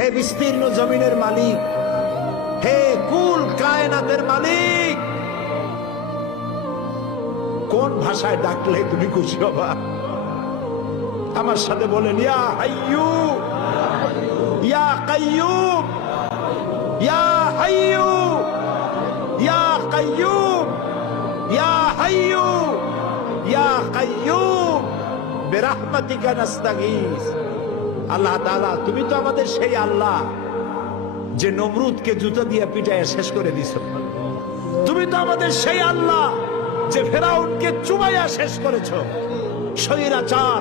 হে বিস্তীর্ণ জমিনের মালিক, হে কুল কায়নাতের মালিক, কোন ভাষায় ডাকলে তুমি খুশি হবা? আমার সাথে বলেন, ইয়া হাইয়ু ইয়া কাইয়ুম, ইয়া হাইয়ু ইয়া কাইয়ুম, ইয়া হাইয়ু ইয়া কাইয়ুম বিরহমাতিকা নাস্তাগীস। আল্লাহ তাআলা, তুমি তো আমাদের সেই আল্লাহ যে নমরুদকে জুতা দিয়ে পিটায় শেষ করে দিছ। তুমি তো আমাদের সেই আল্লাহ যে ফেরাউনকে চুবাইয়া শেষ করেছ। স্বৈরাচার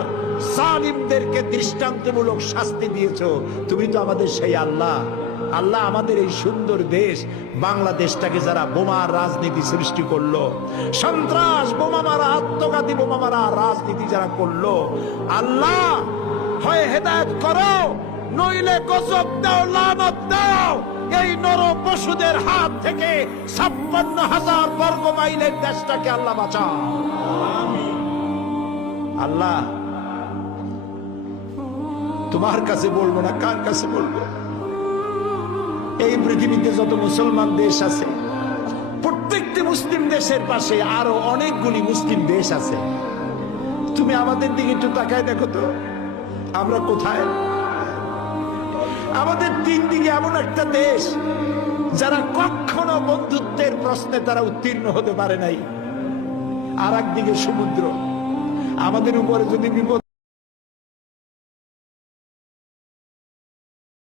জালিমদেরকে দৃষ্টান্তমূলক শাস্তি দিয়েছ। তুমি তো আমাদের সেই আল্লাহ। আল্লাহ, আমাদের এই সুন্দর দেশ বাংলাদেশটাকে যারা বোমার রাজনীতি সৃষ্টি করলো, সন্ত্রাস, বোমা মারা, আত্মঘাতী বোমা মারা রাজনীতি যারা করলো, আল্লাহ হয় হেদায়েত করো, নইলে গজব দাও, লানত দাও। এই নর পশুদের হাত থেকে 56,000 বর্গ মাইলের দেশটাকে আল্লাহ বাঁচাও। আল্লাহ, তোমার কাছে বলবো না, কার কাছে বলবো? এই পৃথিবীতে যত মুসলমান দেশ আছে, প্রত্যেকটি মুসলিম দেশের পাশে আরো অনেকগুলি মুসলিম দেশ আছে। তুমি আমাদের দিকে একটু তাকায় দেখো তো, আমরা কোথায়? আমাদের তিন দিকে এমন একটা দেশ যারা কখনো বন্ধুত্বের প্রশ্নে তারা উত্তীর্ণ হতে পারে নাই, আর একদিকে সমুদ্র। আমাদের উপরে যদি বিপদ